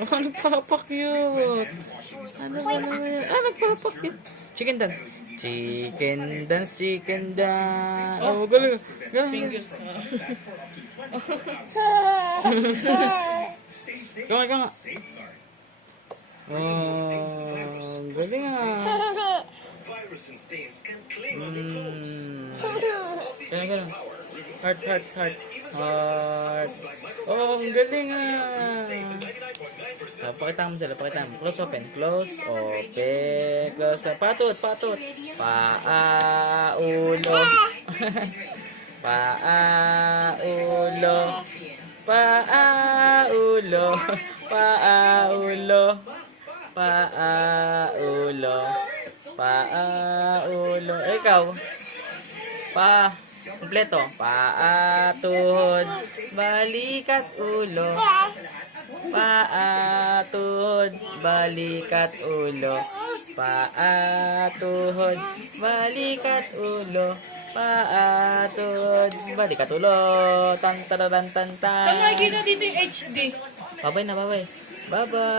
Oh, nagpapakyut. Ano ba naman yan? Ah, nagpapakyut. Chicken dance. Chicken dance, chicken dance. Oh, galing. Galing. Kaya nga. Oh, galing ah. Kaya galing. Heart, heart, heart. Heart. Oh, ang galing ah. Pakita mo sila, pakita mo. Close, open. Close, open. Close, patot, patot. Paa, ulo. Paa, ulo. Paa, ulo. Paa, ulo. Paa, ulo. Paa, ulo. Ikaw. Paa. Kompleto. Paa, tuhod. Balikat, ulo. Paa, tuhod, balikat, ulo. Paa, tuhod, balikat, ulo. Paa, tuhod, balikat, ulo. Tan, tan, tan, tan, tan. Tama, gina dito yung HD. Bye-bye na, bye-bye. Bye-bye.